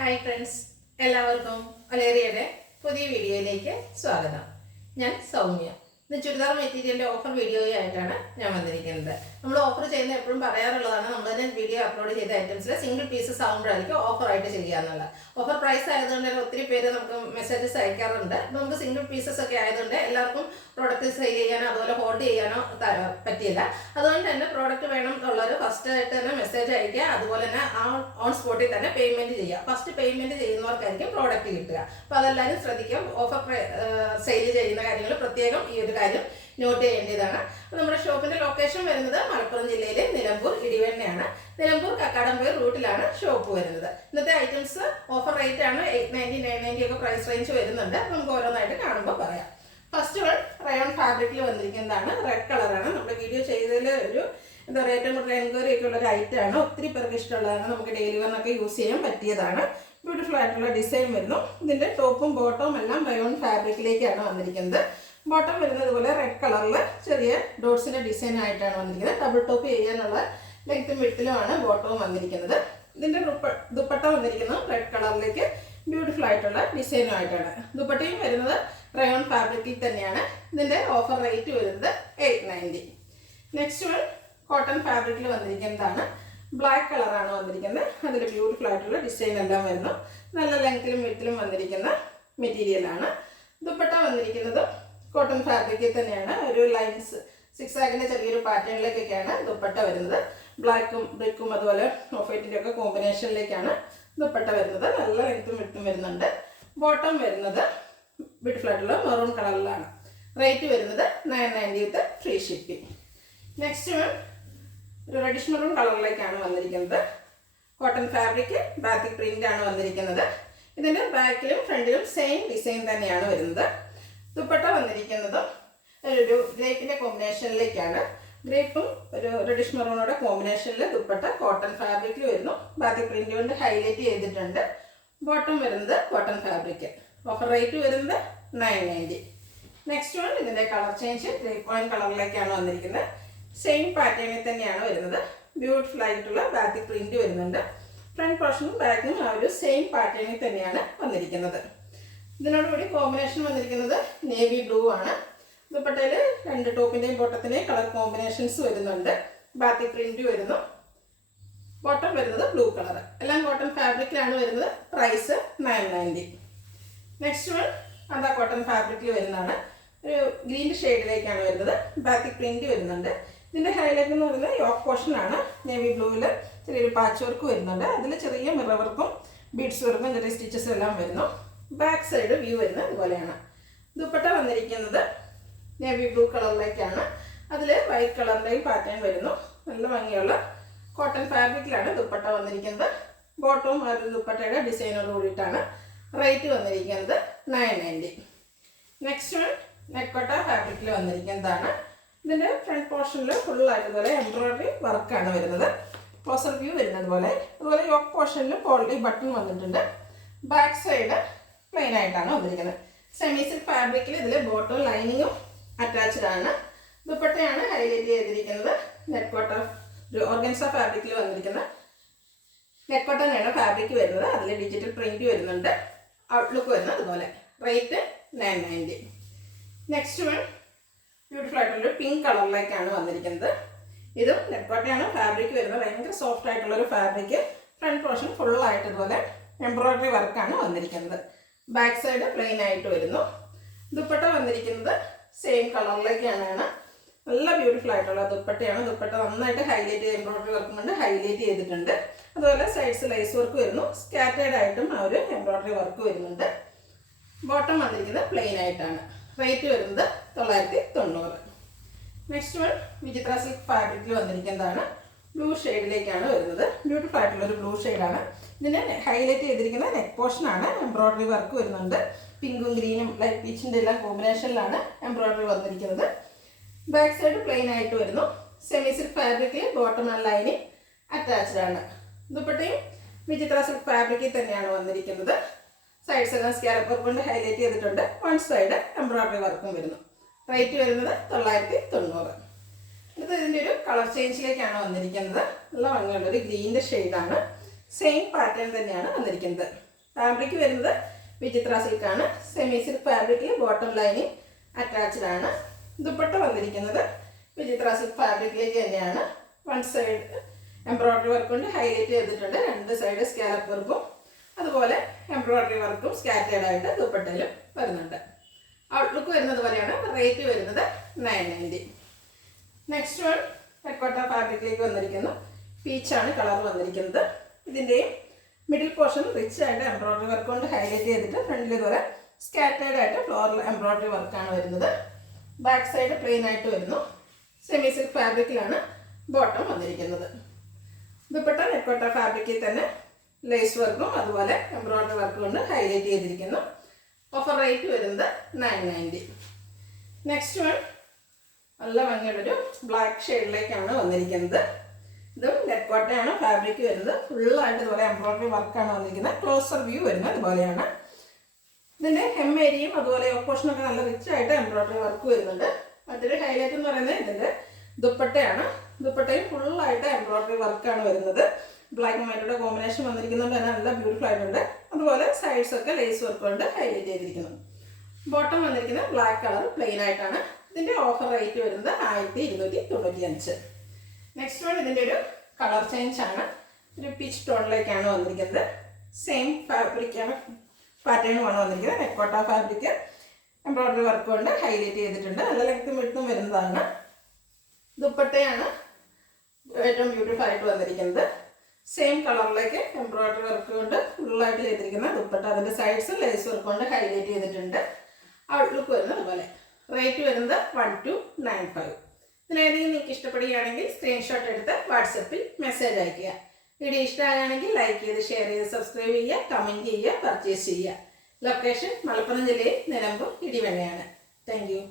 Hi friends, എല്ലാവർക്കും ഒലേറിയയുടെ പുതിയ വീഡിയോയിലേക്ക് സ്വാഗതം. ഞാൻ സൗമ്യ. ഇന്ന് ചുരിദാർ മെറ്റീരിയലിൻ്റെ ഓഫർ വീഡിയോയായിട്ടാണ് ഞാൻ വന്നിരിക്കുന്നത്. നമ്മൾ ഓഫർ ചെയ്യുന്ന എപ്പോഴും പറയാറുള്ളതാണ്, നമ്മൾ തന്നെ വീഡിയോ അപ്ലോഡ് ചെയ്ത ഐറ്റംസിൽ സിംഗിൾ പീസസ് ആകുമ്പോഴായിരിക്കും ഓഫറായിട്ട് ചെയ്യാന്നുള്ളത്. ഓഫർ പ്രൈസ് ആയതുകൊണ്ട് തന്നെ ഒത്തിരി പേര് നമുക്ക് മെസ്സേജസ് അയക്കാറുണ്ട്. അപ്പോൾ നമുക്ക് സിംഗിൾ പീസസ് ഒക്കെ ആയതുകൊണ്ട് എല്ലാവർക്കും പ്രോഡക്റ്റ് സെയിൽ ചെയ്യാനോ അതുപോലെ ഹോൾഡ് ചെയ്യാനോ പറ്റിയില്ല. അതുകൊണ്ട് തന്നെ പ്രോഡക്റ്റ് വേണം എന്നുള്ളവർ ഫസ്റ്റ് ആയിട്ട് തന്നെ മെസ്സേജ് അയക്കുക. അതുപോലെ തന്നെ ഓൺ സ്പോട്ടിൽ തന്നെ പേയ്മെൻറ്റ് ചെയ്യുക. ഫസ്റ്റ് പേയ്മെൻറ്റ് ചെയ്യുന്നവർക്കായിരിക്കും പ്രോഡക്റ്റ് കിട്ടുക. അപ്പോൾ അതെല്ലാവരും ശ്രദ്ധിക്കും. ഓഫർ സെയിൽ ചെയ്യുന്ന കാര്യങ്ങൾ പ്രത്യേകം ഈ ഒരു കാര്യം നോട്ട് ചെയ്യേണ്ടതാണ്. അപ്പോൾ നമ്മുടെ ഷോപ്പിൻ്റെ ലൊക്കേഷൻ വരുന്നത് മലപ്പുറം ജില്ലയിലെ നിലമ്പൂർ ഇടിവണ്ണയാണ്. നിലമ്പൂർ കക്കാടംപൊയിൽ റൂട്ടിലാണ് ഷോപ്പ് വരുന്നത്. ഇന്നത്തെ ഐറ്റംസ് ഓഫർ റേറ്റ് ആണ്. 890, 990 ഒക്കെ പ്രൈസ് റേഞ്ച് വരുന്നുണ്ട്. നമുക്ക് ഓരോന്നായിട്ട് കാണുമ്പോൾ പറയാം. ഫസ്റ്റ് വൺ റയോൺ ഫാബ്രിക്കിൽ വന്നിരിക്കുന്നതാണ്. റെഡ് കളറാണ്. നമ്മുടെ വീഡിയോ ചെയ്തതിൽ ഒരു എന്താ പറയുക, ഏറ്റവും കൂടുതൽ എൻക്വയറി ഒക്കെ ഉള്ള ഒരു ഐറ്റമാണ്. ഒത്തിരി പേർക്ക് ഇഷ്ടമുള്ളതാണ്. നമുക്ക് ഡെയിലി വെയറിനൊക്കെ യൂസ് ചെയ്യാൻ പറ്റിയതാണ്. ബ്യൂട്ടിഫുൾ ആയിട്ടുള്ള ഡിസൈൻ വരുന്നു. ഇതിൻ്റെ ടോപ്പും ബോട്ടവും എല്ലാം റയോൺ ഫാബ്രിക്കിലേക്കാണ് വന്നിരിക്കുന്നത്. ബോട്ടം വരുന്നത് പോലെ റെഡ് കളറിൽ ചെറിയ ഡോട്ട്സിൻ്റെ ഡിസൈൻ ആയിട്ടാണ് വന്നിരിക്കുന്നത്. ഡബിൾ ടോപ്പ് ചെയ്യാനുള്ള ലെങ്ത്തും വിഡ്ത്തിലുമാണ് ബോട്ടവും വന്നിരിക്കുന്നത്. ഇതിൻ്റെ ദുപ്പട്ട വന്നിരിക്കുന്നത് റെഡ് കളറിലേക്ക് ബ്യൂട്ടിഫുൾ ആയിട്ടുള്ള ഡിസൈനുമായിട്ടാണ്. ദുപ്പട്ടയും വരുന്നത് റയോൺ ഫാബ്രിക്കിൽ തന്നെയാണ്. ഇതിൻ്റെ ഓഫർ റേറ്റ് വരുന്നത് 890. നെക്സ്റ്റ് വൺ കോട്ടൺ ഫാബ്രിക്കിൽ വന്നിരിക്കുന്നതാണ്. ബ്ലാക്ക് കളറാണ് വന്നിരിക്കുന്നത്. അതിൽ ബ്യൂട്ടിഫുൾ ആയിട്ടുള്ള ഡിസൈൻ എല്ലാം വരുന്നു. നല്ല ലെങ്ത്തിലും വിഡ്ത്തിലും വന്നിരിക്കുന്ന മെറ്റീരിയലാണ്. ദുപ്പട്ട വന്നിരിക്കുന്നത് കോട്ടൺ ഫാബ്രിക്കിൽ തന്നെയാണ്. ഒരു ലൈൻസ് സിക്സാഗിൻ്റെ ചെറിയൊരു പാറ്റേണിലേക്കൊക്കെയാണ് ദുപ്പട്ട വരുന്നത്. ബ്ലാക്കും ബ്രിക്കും അതുപോലെ ഓഫ് വൈറ്റിൻ്റെ ഒക്കെ കോമ്പിനേഷനിലേക്കാണ് ദുപ്പട്ട വരുന്നത്. നല്ല ലെങ്ത്തും വിഡ്ത്തും വരുന്നുണ്ട്. ബോട്ടം വരുന്നത് ബ്യൂട്ടിഫുൾ ആയിട്ടുള്ള മെറൂൺ കളറിലാണ്. റേറ്റ് വരുന്നത് 990 വിത്ത് ഫ്രീ ഷിപ്പിംഗ്. നെക്സ്റ്റ് ഒരു റെഡിഷ് മെറൂൺ കളറിലേക്കാണ് വന്നിരിക്കുന്നത്. കോട്ടൺ ഫാബ്രിക് ബാത്തിക് പ്രിൻ്റ് ആണ് വന്നിരിക്കുന്നത്. ഇതിൻ്റെ ബാക്കിലും ഫ്രണ്ടിലും സെയിം ഡിസൈൻ തന്നെയാണ് വരുന്നത്. ദുപ്പട്ട വന്നിരിക്കുന്നത് ഒരു ഗ്രേപ്പിൻ്റെ കോമ്പിനേഷനിലേക്കാണ്. ഗ്രേപ്പും ഒരു റെഡിഷ് മെറൂണോടെ കോമ്പിനേഷനിൽ ദുപ്പട്ട കോട്ടൺ ഫാബ്രിക്കിൽ വരുന്നു. ബാത്തിക് പ്രിൻ്റ് കൊണ്ട് ഹൈലൈറ്റ് ചെയ്തിട്ടുണ്ട്. ബോട്ടം വരുന്നത് കോട്ടൺ ഫാബ്രിക്. ഓഫർ റേറ്റ് വരുന്നത് 990. നെക്സ്റ്റ് വൺ ഇതിൻ്റെ കളർ ചേഞ്ച് ഗ്രേപ്പ് വൈൻ കളറിലേക്കാണ് വന്നിരിക്കുന്നത്. സെയിം പാറ്റേണിൽ തന്നെയാണ് വരുന്നത്. ബ്യൂട്ടിഫുൾ ആയിട്ടുള്ള ബാത്തിക് പ്രിൻ്റ് വരുന്നുണ്ട്. ഫ്രണ്ട് പോർഷനും ബാക്കും ആ ഒരു സെയിം പാറ്റേണിൽ തന്നെയാണ് വന്നിരിക്കുന്നത്. ഇതിനോടുകൂടി കോമ്പിനേഷൻ വന്നിരിക്കുന്നത് നേവി ബ്ലൂ ആണ്. ദുപ്പട്ടയിൽ രണ്ട് ടോപ്പിൻ്റെയും ബോട്ടത്തിൻ്റെയും കളർ കോമ്പിനേഷൻസ് വരുന്നുണ്ട്. ബാത്തിക് പ്രിൻ്റ് വരുന്നു. ബോട്ടം വരുന്നത് ബ്ലൂ കളർ. എല്ലാം കോട്ടൺ ഫാബ്രിക്കിലാണ് വരുന്നത്. പ്രൈസ് 990. നെക്സ്റ്റ് വൺ അതാ കോട്ടൺ ഫാബ്രിക്കിൽ വരുന്നതാണ്. ഒരു ഗ്രീൻ ഷെയ്ഡിലേക്കാണ് വരുന്നത്. ബാത്തിക് പ്രിൻ്റ് വരുന്നുണ്ട്. ഇതിൻ്റെ ഹൈലൈറ്റ് എന്ന് പറയുന്നത് യോക്ക് പോർഷനാണ്. നേവി ബ്ലൂവിൽ ചെറിയൊരു പാച്ച് വർക്ക് വരുന്നുണ്ട്. അതിൽ ചെറിയ മിറർ വർക്കും ബീഡ്സ് വർക്കും ചെറിയ സ്റ്റിച്ചസ് എല്ലാം വരുന്നു. ബാക്ക് സൈഡ് വ്യൂ വരുന്നത് ഇതുപോലെയാണ്. ദുപ്പട്ട വന്നിരിക്കുന്നത് നേവി ബ്ലൂ കളറിലേക്കാണ്. അതിൽ വൈറ്റ് കളറിൻ്റെയും പാറ്റേൺ വരുന്നു. നല്ല ഭംഗിയുള്ള കോട്ടൺ ഫാബ്രിക്കിലാണ് ദുപ്പട്ട വന്നിരിക്കുന്നത്. ബോട്ടവും ആ ഒരു ദുപ്പട്ടയുടെ ഡിസൈനോട് കൂടിയിട്ടാണ്. റേറ്റ് വന്നിരിക്കുന്നത് 990. നെക്സ്റ്റ് വൺ നെക്കോട്ട ഫാബ്രിക്കിൽ വന്നിരിക്കുന്നതാണ്. ഇതിൻ്റെ ഫ്രണ്ട് പോർഷനിൽ ഫുള്ളായിട്ട് പോലെ എംബ്രോയിഡറി വർക്കാണ് വരുന്നത്. ക്ലോസർ വ്യൂ വരുന്നത് പോലെ. അതുപോലെ യോക്ക് പോർഷനിൽ പോളി ബട്ടൺ വന്നിട്ടുണ്ട്. ബാക്ക് സൈഡ് പ്ലെയിൻ ആയിട്ടാണ് വന്നിരിക്കുന്നത്. സെമി സിൽക്ക് ഫാബ്രിക്കിൽ ഇതിൽ ബോട്ടം ലൈനിങ്ങും അറ്റാച്ച്ഡ് ആണ്. ദുപ്പട്ടയാണ് ഹൈലൈറ്റ് ചെയ്തിരിക്കുന്നത്. നെറ്റ്കോട്ട ഒരു ഓർഗൻസ ഫാബ്രിക്കിൽ വന്നിരിക്കുന്ന നെറ്റ്കോട്ടനാണ് ഫാബ്രിക് വരുന്നത്. അതിൽ ഡിജിറ്റൽ പ്രിന്റ് വരുന്നുണ്ട്. ഔട്ട്ലുക്ക് വരുന്നത് അതുപോലെ. റേറ്റ് 990. നെക്സ്റ്റ് വൺ ബ്യൂട്ടിഫുൾ ആയിട്ടുള്ളൊരു പിങ്ക് കളറിലേക്കാണ് വന്നിരിക്കുന്നത്. ഇതും നെറ്റ്കോട്ടയാണ് ഫാബ്രിക് വരുന്നത്. ഭയങ്കര സോഫ്റ്റ് ആയിട്ടുള്ളൊരു ഫാബ്രിക്. ഫ്രണ്ട് പോർഷൻ ഫുള്ളായിട്ട് ഇതുപോലെ എംബ്രോയിഡറി വർക്കാണ് വന്നിരിക്കുന്നത്. ബാക്ക് സൈഡ് പ്ലെയിൻ ആയിട്ട് വരുന്നു. ദുപ്പട്ട വന്നിരിക്കുന്നത് സെയിം കളറിലേക്കാണ്. നല്ല ബ്യൂട്ടിഫുൾ ആയിട്ടുള്ള ദുപ്പട്ടയാണ്. ദുപ്പട്ട നന്നായിട്ട് ഹൈലൈറ്റ് എംബ്രോയിഡറി വർക്കും കൊണ്ട് ഹൈലൈറ്റ് ചെയ്തിട്ടുണ്ട്. അതുപോലെ സൈഡ്സ് ലൈസ് വർക്ക് വരുന്നു. സ്കാറ്റേഡ് ആയിട്ടും ആ ഒരു എംബ്രോയിഡറി വർക്ക് വരുന്നുണ്ട്. ബോട്ടം വന്നിരിക്കുന്നത് പ്ലെയിൻ ആയിട്ടാണ്. റേറ്റ് വരുന്നത് 990. നെക്സ്റ്റ് വൺ വിചിത്ര സിൽക്ക് ഫാബ്രിക്കിൽ വന്നിരിക്കുന്നതാണ്. ബ്ലൂ ഷെയ്ഡിലേക്കാണ് വരുന്നത്. ബ്യൂട്ടിഫുൾ ആയിട്ടുള്ളൊരു ബ്ലൂ ഷെയ്ഡാണ്. ഇതിന് ഹൈലൈറ്റ് ചെയ്തിരിക്കുന്ന നെക്ക് പോർഷനാണ്. എംബ്രോയിഡറി വർക്ക് വരുന്നുണ്ട്. പിങ്കും ഗ്രീനും ലൈറ്റ് പീച്ചിൻ്റെ എല്ലാം കോമ്പിനേഷനിലാണ് എംബ്രോയിഡറി വന്നിരിക്കുന്നത്. ബാക്ക് സൈഡ് പ്ലെയിൻ ആയിട്ട് വരുന്നു. സെമി സിൽക്ക് ഫാബ്രിക്കിൽ ബോട്ടം ആൻഡ് ലൈനിങ് അറ്റാച്ച്ഡ് ആണ്. ദുപ്പട്ടയും വിചിത്ര സിൽക്ക് ഫാബ്രിക്കിൽ തന്നെയാണ് വന്നിരിക്കുന്നത്. സൈഡ്സ് എല്ലാം സ്കാലപ്പ് വർക്ക് കൊണ്ട് ഹൈലൈറ്റ് ചെയ്തിട്ടുണ്ട്. വൺ സൈഡ് എംബ്രോയിഡറി വർക്കും വരുന്നു. റേറ്റ് വരുന്നത് 990. ഇത് ഇതിൻ്റെ ഒരു കളർ ചേഞ്ചിലേക്കാണ് വന്നിരിക്കുന്നത്. നല്ല ഭംഗിയുള്ളൊരു ഗ്രീനിൻ്റെ ഷെയ്ഡാണ്. സെയിം പാറ്റേൺ തന്നെയാണ് വന്നിരിക്കുന്നത്. ഫാബ്രിക് വരുന്നത് വിചിത്ര സിൽക്കാണ്. സെമി സിൽക്ക് ഫാബ്രിക്കിൽ ബോട്ടം ലൈനിങ് അറ്റാച്ച്ഡ് ആണ്. ദുപ്പട്ട വന്നിരിക്കുന്നത് വിചിത്ര സിൽക്ക് ഫാബ്രിക്കിലേക്ക് തന്നെയാണ്. വൺ സൈഡ് എംബ്രോയ്ഡറി വർക്ക് കൊണ്ട് ഹൈലൈറ്റ് ചെയ്തിട്ടുണ്ട്. രണ്ട് സൈഡ് സ്കാലപ്പ് വർക്കും അതുപോലെ എംബ്രോയ്ഡറി വർക്കും സ്കാറ്റേഡ് ആയിട്ട് ദുപ്പട്ടയിലും വരുന്നുണ്ട്. ഔട്ട്ലുക്ക് വരുന്നത് പോലെയാണ്. റേറ്റ് വരുന്നത് 990. നെക്സ്റ്റ് വൺ ടെക്കോട്ട ഫാബ്രിക്കിലേക്ക് വന്നിരിക്കുന്നു. പീച്ചാണ് കളർ വന്നിരിക്കുന്നത്. ഇതിൻ്റെയും മിഡിൽ പോർഷൻ റിച്ച് ആയിട്ട് എംബ്രോയ്ഡറി വർക്ക് കൊണ്ട് ഹൈലൈറ്റ് ചെയ്തിട്ട് ഫ്രണ്ടിൽ ഇതുപോലെ സ്കാറ്റേഡ് ആയിട്ട് ഫ്ലോറൽ എംബ്രോയ്ഡറി വർക്കാണ് വരുന്നത്. ബാക്ക് സൈഡ് പ്ലെയിൻ ആയിട്ട് വരുന്നു. സെമി സിൽക്ക് ഫാബ്രിക്കിലാണ് ബോട്ടം വന്നിരിക്കുന്നത്. ദുപ്പട്ട ടെക്കോട്ട ഫാബ്രിക്കിൽ തന്നെ ലേസ് വർക്കും അതുപോലെ എംബ്രോയ്ഡറി വർക്കും കൊണ്ട് ഹൈലൈറ്റ് ചെയ്തിരിക്കുന്നു. ഓഫർ റേറ്റ് വരുന്നത് 990. നെക്സ്റ്റ് വൺ നല്ല ഭംഗിയുള്ളൊരു ബ്ലാക്ക് ഷെയ്ഡിലേക്കാണ് വന്നിരിക്കുന്നത്. ഇതും ടെക്കോട്ടയാണ് ഫാബ്രിക് വരുന്നത്. ഫുള്ളായിട്ട് ഇതുപോലെ എംബ്രോയ്ഡറി വർക്കാണ് വന്നിരിക്കുന്നത്. ക്ലോസർ വ്യൂ വരുന്നത് ഇതുപോലെയാണ്. ഇതിൻ്റെ ഹെം ഏരിയയും അതുപോലെ പോർഷനൊക്കെ നല്ല റിച്ച് ആയിട്ട് എംബ്രോയ്ഡറി വർക്ക് വരുന്നുണ്ട്. മറ്റൊരു ഹൈലൈറ്റ് എന്ന് പറയുന്നത് ഇതിൻ്റെ ദുപ്പട്ടയാണ്. ദുപ്പട്ടയും ഫുള്ളായിട്ട് എംബ്രോയ്ഡറി വർക്കാണ് വരുന്നത്. ബ്ലാക്ക് ആൻഡ് വൈറ്റോടെ കോമ്പിനേഷൻ വന്നിരിക്കുന്നതുകൊണ്ട് തന്നെ നല്ല ബ്യൂട്ടിഫുൾ ആയിട്ടുണ്ട്. അതുപോലെ സൈഡ്സ് ഒക്കെ ലേസ് വർക്ക് കൊണ്ട് ഹൈലൈറ്റ് ചെയ്തിരിക്കുന്നു. ബോട്ടം വന്നിരിക്കുന്നത് ബ്ലാക്ക് കളർ പ്ലെയിൻ ആയിട്ടാണ്. ഇതിൻ്റെ ഓഫർ റേറ്റ് വരുന്നത് 1295. നെക്സ്റ്റ് വൺ ഇതിൻ്റെ ഒരു കളർ ചേഞ്ച് ആണ്. ഒരു പീച്ച് ടോണിലേക്കാണ് വന്നിരിക്കുന്നത്. സെയിം ഫാബ്രിക്കാണ് പാറ്റേണുമാണ് വന്നിരിക്കുന്നത്. ടെക്കോട്ട ഫാബ്രിക് എംബ്രോയ്ഡറി വർക്ക് കൊണ്ട് ഹൈലൈറ്റ് ചെയ്തിട്ടുണ്ട്. നല്ല ലെങ്ത്തും വിഡ്ത്തും വരുന്നതാണ്. ദുപ്പട്ടയാണ് ഏറ്റവും ബ്യൂട്ടിഫുൾ ആയിട്ട് വന്നിരിക്കുന്നത്. സെയിം കളറിലേക്ക് എംബ്രോയ്ഡറി വർക്ക് കൊണ്ട് ഫുള്ളായിട്ട് ചെയ്തിരിക്കുന്ന ദുപ്പട്ട. അതിൻ്റെ സൈഡ്സ് ലേസ് വർക്ക് കൊണ്ട് ഹൈലൈറ്റ് ചെയ്തിട്ടുണ്ട്. ഔട്ട്ലുക്ക് വരുന്നത് അതുപോലെ. റേറ്റ് വരുന്നത് 1295. ഇതിലേതെങ്കിലും നിങ്ങൾക്ക് ഇഷ്ടപ്പെടുകയാണെങ്കിൽ സ്ക്രീൻഷോട്ട് എടുത്ത് വാട്സപ്പിൽ മെസ്സേജ് അയയ്ക്കുക. വീഡിയോ ഇഷ്ടമാകുകയാണെങ്കിൽ ലൈക്ക് ചെയ്ത് ഷെയർ ചെയ്ത് സബ്സ്ക്രൈബ് ചെയ്യുക, കമൻറ്റ് ചെയ്യുക, പർച്ചേസ് ചെയ്യുക. ലൊക്കേഷൻ മലപ്പുറം ജില്ലയിൽ നിലമ്പൂർ ഇടിവണ്ണയാണ്. Thank you.